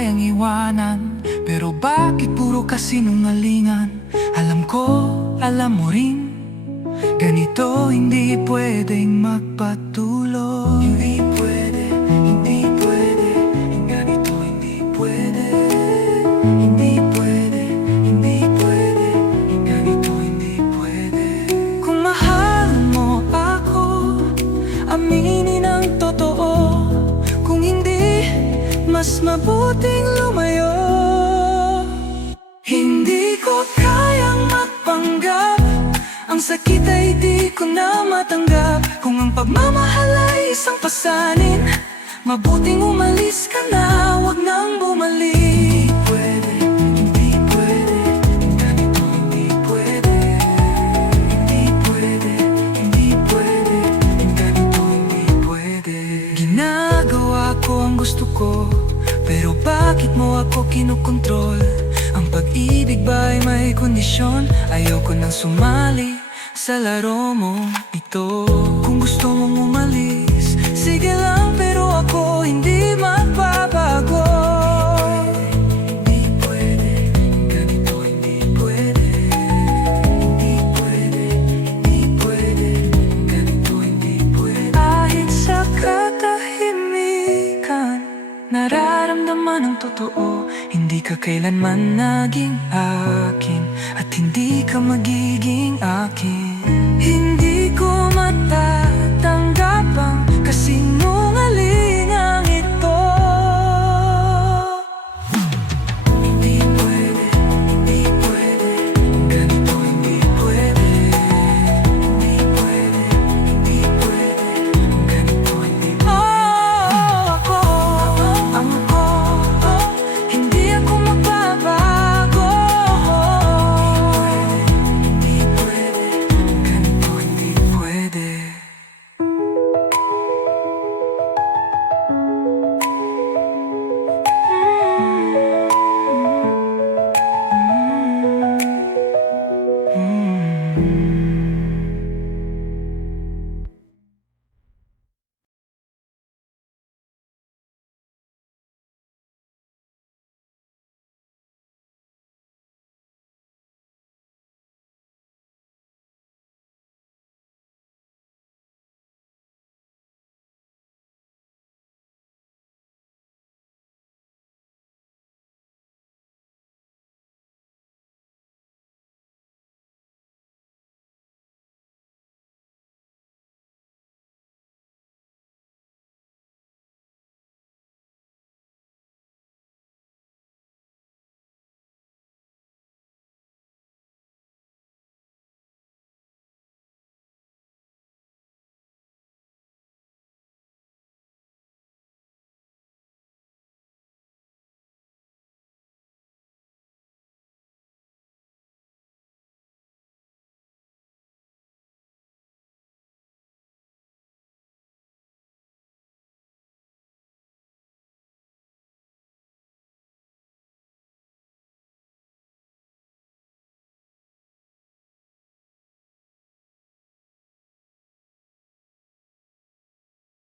kayang iwanan. Pero bakit puro kasinungalingan? Alam ko, alam mo rin, ganito hindi pwedeng magpatuloy. Hindi pwede, hindi pwede, ganito hindi pwede. Hindi pwede, hindi pwede, ganito hindi pwede. Kung mahal mo ako, aminin ang totoo. Kung hindi, mas mabuting lumayo. Hindi ko kayang magpanggap, ang sakit ay di ko na matanggap. Kung ang pagmamahal ay isang pasanin, mabuting umalis ka na, wag nang bumalik. Hindi pwede, hindi pwede, ganito hindi pwede. Hindi pwede, hindi pwede, ganito hindi pwede. Ginagawa ko ang gusto ko, pero bakit mo ako kinukontrol? Ang pag-ibig ba ay may kondisyon? Ayoko nang sumali sa laro mo ito. Kung gusto mong umalis, sige lang, pero ako hindi magbabago. Hindi pwede, ganito hindi pwede. Hindi pwede, hindi pwede, ganito hindi pwede. Kahit sa katahimikan, nararamdaman ang totoo. Hindi ka kailanman naging akin, at hindi ka magiging akin. Hindi